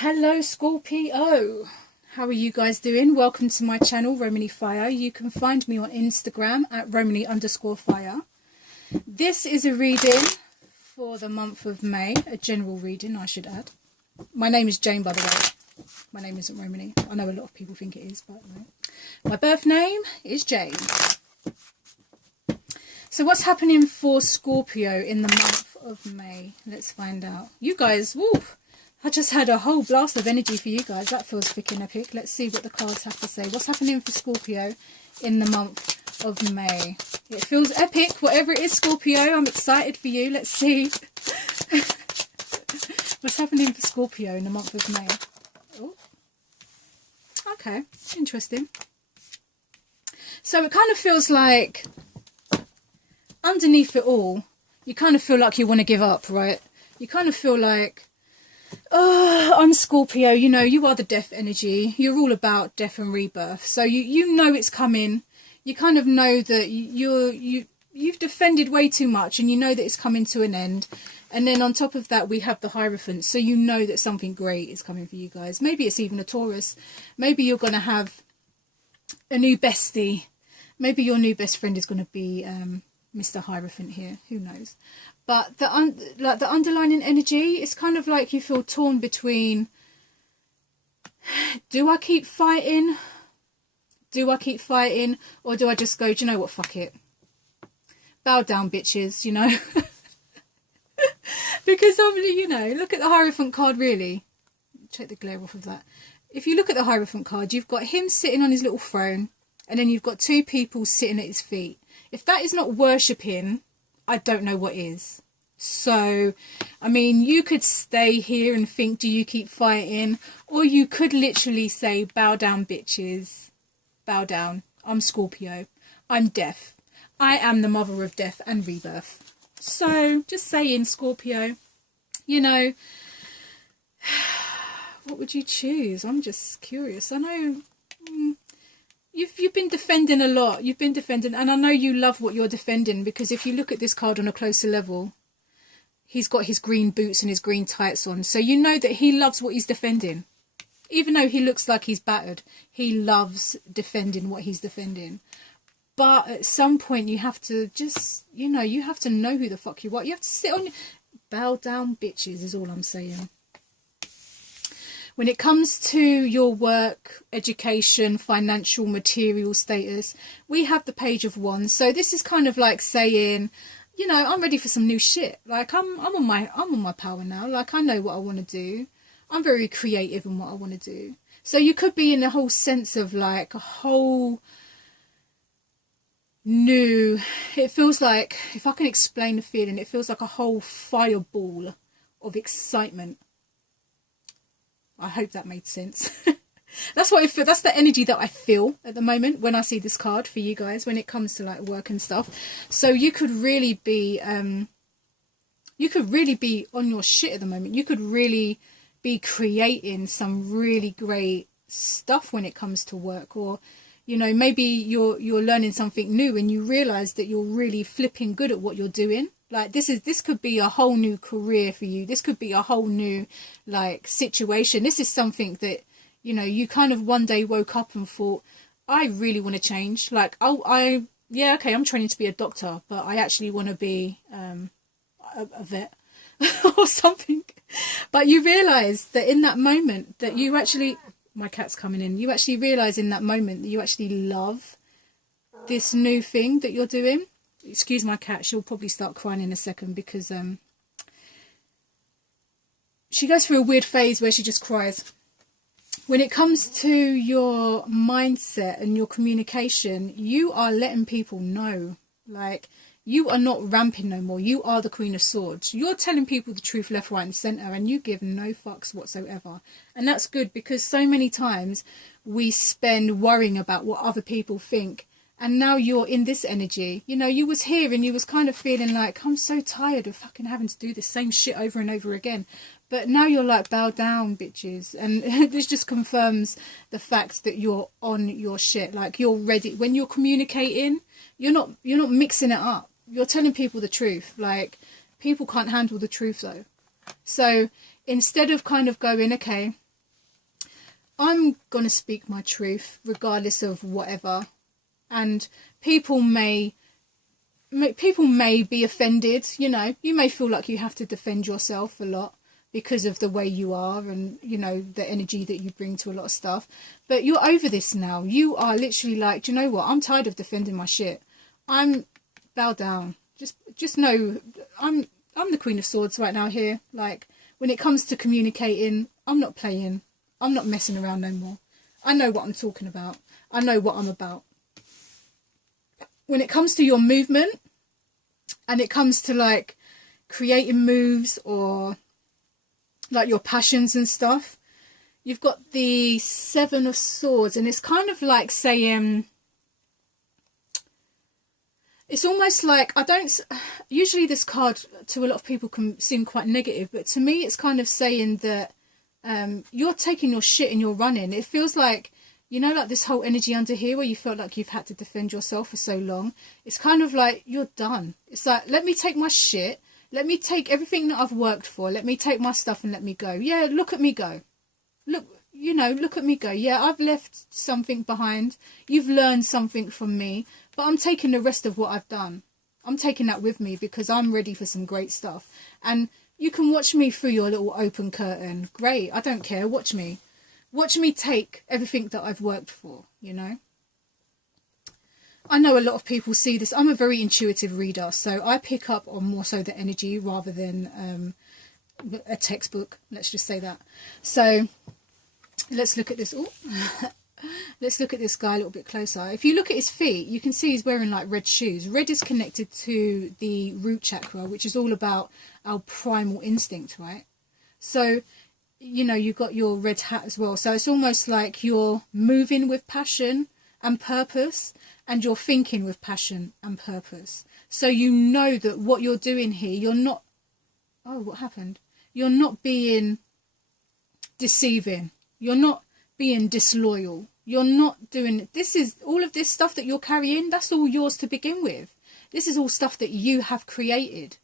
Hello Scorpio, how are you guys doing? Welcome to my channel, Romani Fire. You can find me on Instagram at Romani_fire. This is a reading for the month of May, a general reading I should add. My name is Jane, by the way. My name isn't Romani. I know a lot of people think it is, but no. My birth name is Jane. So what's happening for Scorpio in the month of May? Let's find out. You guys, woo! I just had a whole blast of energy for you guys. That feels freaking epic. Let's see what the cards have to say. What's happening for Scorpio in the month of May? It feels epic. Whatever it is, Scorpio, I'm excited for you. Let's see. What's happening for Scorpio in the month of May? Oh, okay. Interesting. So it kind of feels like underneath it all, you kind of feel like you want to give up, right? You kind of feel like, oh, I'm Scorpio, you know, you are the death energy. You're all about death and rebirth. So you know it's coming. You kind of know that you've defended way too much and you know that it's coming to an end. And then on top of that, we have the Hierophant. So you know that something great is coming for you guys. Maybe it's even a Taurus. Maybe you're going to have a new bestie. Maybe your new best friend is going to be Mr. Hierophant here. Who knows? But the underlying energy, it's kind of like you feel torn between, do I keep fighting? Do I keep fighting? Or do I just go, do you know what, fuck it. Bow down, bitches, you know. Because obviously, you know, look at the Hierophant card, really. Check the glare off of that. If you look at the Hierophant card, you've got him sitting on his little throne. And then you've got two people sitting at his feet. If that is not worshipping, I don't know what is. So, I mean, you could stay here and think, do you keep fighting? Or you could literally say, bow down, bitches. Bow down. I'm Scorpio. I'm death. I am the mother of death and rebirth. So, just saying, Scorpio, you know, what would you choose? I'm just curious. I know... You've been defending a lot. You've been defending, and I know you love what you're defending, because if you look at this card on a closer level, he's got his green boots and his green tights on. So you know that he loves what he's defending. Even though he looks like he's battered, he loves defending what he's defending. But at some point you have to just, you know who the fuck you are. You have to sit on your... Bow down, bitches, is all I'm saying. When it comes to your work, education, financial, material status, we have the Page of Wands. So this is kind of like saying, you know, I'm ready for some new shit. Like I'm on my power now. Like I know what I want to do. I'm very creative in what I want to do. So you could be in a whole sense of like a whole new, it feels like, if I can explain the feeling, it feels like a whole fireball of excitement. I hope that made sense. That's what I feel. That's the energy that I feel at the moment when I see this card for you guys when it comes to like work and stuff. So you could really be on your shit at the moment. You could really be creating some really great stuff when it comes to work, or you know, maybe you're learning something new and you realize that you're really flipping good at what you're doing. Like this could be a whole new career for you. This could be a whole new like situation. This is something that, you know, you kind of one day woke up and thought, I really want to change. Like, yeah, okay, I'm training to be a doctor, but I actually want to be a vet or something. But you realize that in that moment that you actually, my cat's coming in, you actually realize in that moment that you actually love this new thing that you're doing. Excuse my cat, she'll probably start crying in a second because she goes through a weird phase where she just cries. When it comes to your mindset and your communication, you are letting people know, like, you are not ramping no more. You are the Queen of Swords. You're telling people the truth left, right and centre, and you give no fucks whatsoever. And that's good, because so many times we spend worrying about what other people think. And now you're in this energy. You know, you was here and you was kind of feeling like, I'm so tired of fucking having to do the same shit over and over again. But now you're like, bow down, bitches. And this just confirms the fact that you're on your shit. Like, you're ready. When you're communicating, you're not mixing it up. You're telling people the truth. Like, people can't handle the truth though. So instead of kind of going, okay, I'm going to speak my truth regardless of whatever. And people may be offended, you know. You may feel like you have to defend yourself a lot because of the way you are and, you know, the energy that you bring to a lot of stuff. But you're over this now. You are literally like, do you know what? I'm tired of defending my shit. I'm bow down. Just know I'm the Queen of Swords right now here. Like, when it comes to communicating, I'm not playing. I'm not messing around no more. I know what I'm talking about. I know what I'm about. When it comes to your movement and it comes to like creating moves or like your passions and stuff, you've got the Seven of Swords, and it's kind of like saying, it's almost like, usually this card to a lot of people can seem quite negative, but to me it's kind of saying that you're taking your shit and you're running. It feels like, you know, like this whole energy under here where you felt like you've had to defend yourself for so long. It's kind of like you're done. It's like, let me take my shit. Let me take everything that I've worked for. Let me take my stuff and let me go. Yeah, look at me go. Look, you know, look at me go. Yeah, I've left something behind. You've learned something from me. But I'm taking the rest of what I've done. I'm taking that with me because I'm ready for some great stuff. And you can watch me through your little open curtain. Great. I don't care. Watch me. Watch me take everything that I've worked for, you know. I know a lot of people see this. I'm a very intuitive reader, so I pick up on more so the energy rather than a textbook. Let's just say that. So let's look at this. Ooh. Let's look at this guy a little bit closer. If you look at his feet, you can see he's wearing like red shoes. Red is connected to the root chakra, which is all about our primal instinct, right? So, you know, you've got your red hat as well. So it's almost like you're moving with passion and purpose, and you're thinking with passion and purpose. So you know that what you're doing here, you're not... Oh, what happened? You're not being deceiving. You're not being disloyal. You're not doing... This is... All of this stuff that you're carrying, that's all yours to begin with. This is all stuff that you have created.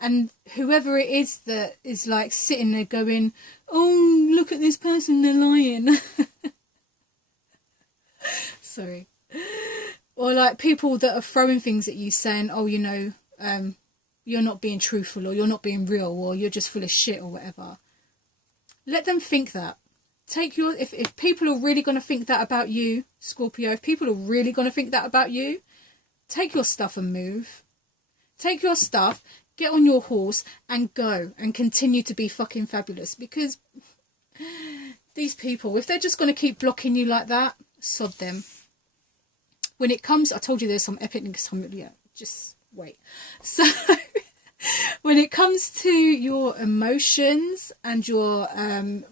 And whoever it is that is like sitting there going, oh, look at this person, they're lying. Sorry. Or like people that are throwing things at you saying, oh, you know, you're not being truthful, or you're not being real, or you're just full of shit, or whatever. Let them think that. Take your... If people are really going to think that about you, Scorpio, if people are really going to think that about you, take your stuff and move. Take your stuff, get on your horse and go and continue to be fucking fabulous. Because these people, if they're just going to keep blocking you like that, sod them. When it comes... I told you there's some epic... Yeah, just wait. So... when it comes to your emotions and your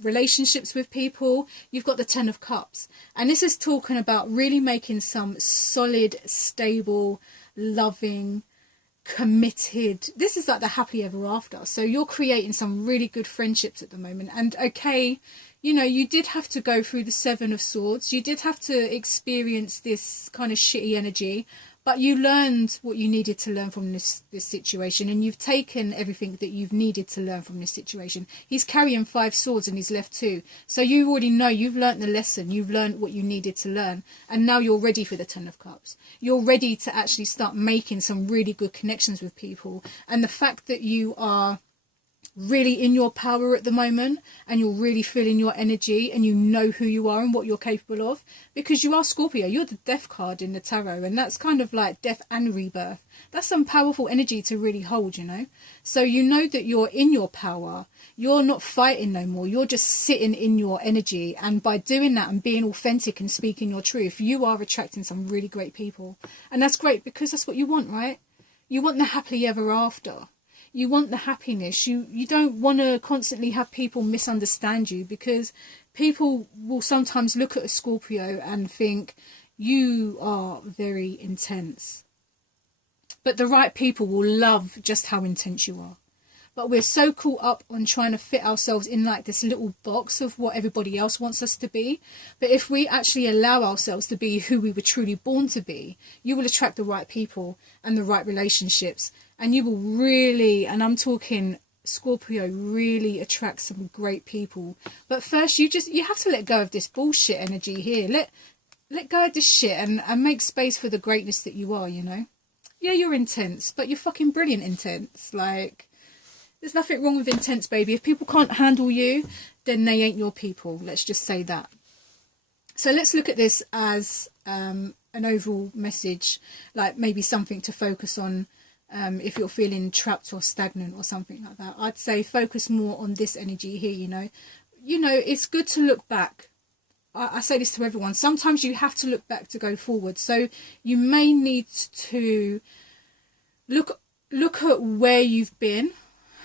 relationships with people, you've got the Ten of Cups. And this is talking about really making some solid, stable, loving, committed... This is like the happy ever after. So you're creating some really good friendships at the moment. And okay, you know, you did have to go through the Seven of Swords. You did have to experience this kind of shitty energy. But you learned what you needed to learn from this situation, and you've taken everything that you've needed to learn from this situation. He's carrying 5 swords and he's left 2. So you already know you've learned the lesson. You've learned what you needed to learn. And now you're ready for the Ten of Cups. You're ready to actually start making some really good connections with people. And the fact that you are really in your power at the moment, and you're really feeling your energy, and you know who you are and what you're capable of, because you are Scorpio. You're the death card in the tarot, and that's kind of like death and rebirth. That's some powerful energy to really hold, you know. So you know that you're in your power. You're not fighting no more. You're just sitting in your energy, and by doing that and being authentic and speaking your truth, you are attracting some really great people. And that's great, because that's what you want, right? You want the happily ever after. You want the happiness. You don't want to constantly have people misunderstand you, because people will sometimes look at a Scorpio and think you are very intense. But the right people will love just how intense you are. But we're so caught up on trying to fit ourselves in like this little box of what everybody else wants us to be. But if we actually allow ourselves to be who we were truly born to be, you will attract the right people and the right relationships. And you will really, and I'm talking Scorpio really attracts some great people. But first, you have to let go of this bullshit energy here. Let go of this shit and make space for the greatness that you are, you know. Yeah, you're intense, but you're fucking brilliant intense. Like, there's nothing wrong with intense, baby. If people can't handle you, then they ain't your people. Let's just say that. So let's look at this as an overall message, like maybe something to focus on if you're feeling trapped or stagnant or something like that. I'd say focus more on this energy here, you know. You know, it's good to look back. I say this to everyone. Sometimes you have to look back to go forward. So you may need to look at where you've been,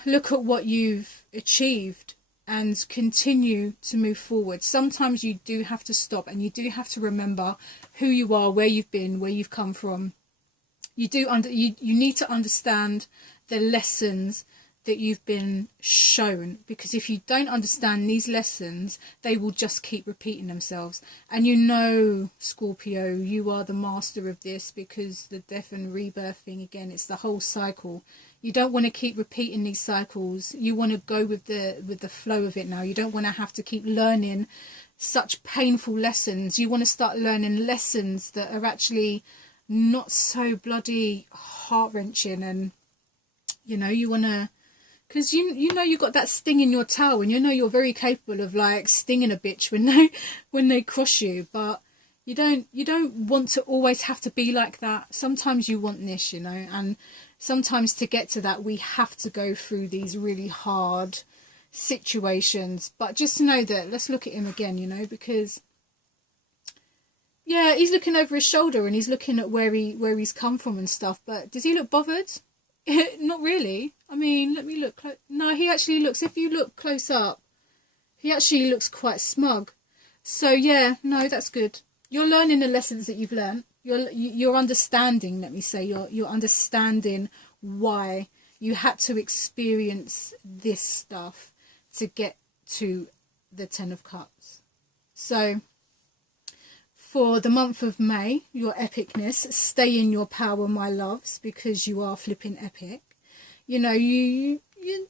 look at what you've achieved, and continue to move forward. Sometimes you do have to stop, and you do have to remember who you are, where you've been, where you've come from. You need to understand the lessons that you've been shown, because if you don't understand these lessons, they will just keep repeating themselves. And you know, Scorpio, you are the master of this, because the death and rebirth thing, again, it's the whole cycle. You don't want to keep repeating these cycles. You want to go with the flow of it now. You don't want to have to keep learning such painful lessons. You want to start learning lessons that are actually not so bloody heart-wrenching. And you know, you want to, because you know you got that sting in your tail, and you know you're very capable of like stinging a bitch when they cross you. But you don't want to always have to be like that. Sometimes you want this, you know, and sometimes to get to that we have to go through these really hard situations. But just know that, let's look at him again, you know, because yeah, he's looking over his shoulder and he's looking at where he's come from and stuff. But does he look bothered? Not really. I mean, let me look close. No, he actually looks, if you look close up, he actually looks quite smug. So yeah, no, that's good. You're learning the lessons that you've learned. You're understanding, let me say, you're understanding why you had to experience this stuff to get to the Ten of Cups. So for the month of May, your epicness, stay in your power, my loves, because you are flipping epic. You know, you know,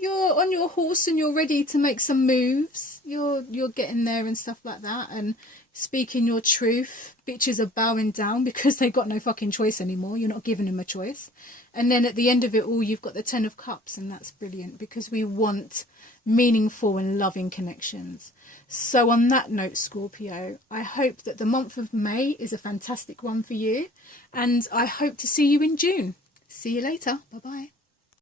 you're on your horse and you're ready to make some moves. You're getting there and stuff like that, and speaking your truth. Bitches are bowing down because they got no fucking choice anymore. You're not giving them a choice. And then at the end of it all, you've got the Ten of Cups, and that's brilliant, because we want meaningful and loving connections. So on that note, Scorpio, I hope that the month of May is a fantastic one for you, and I hope to see you in June. See you later. Bye bye.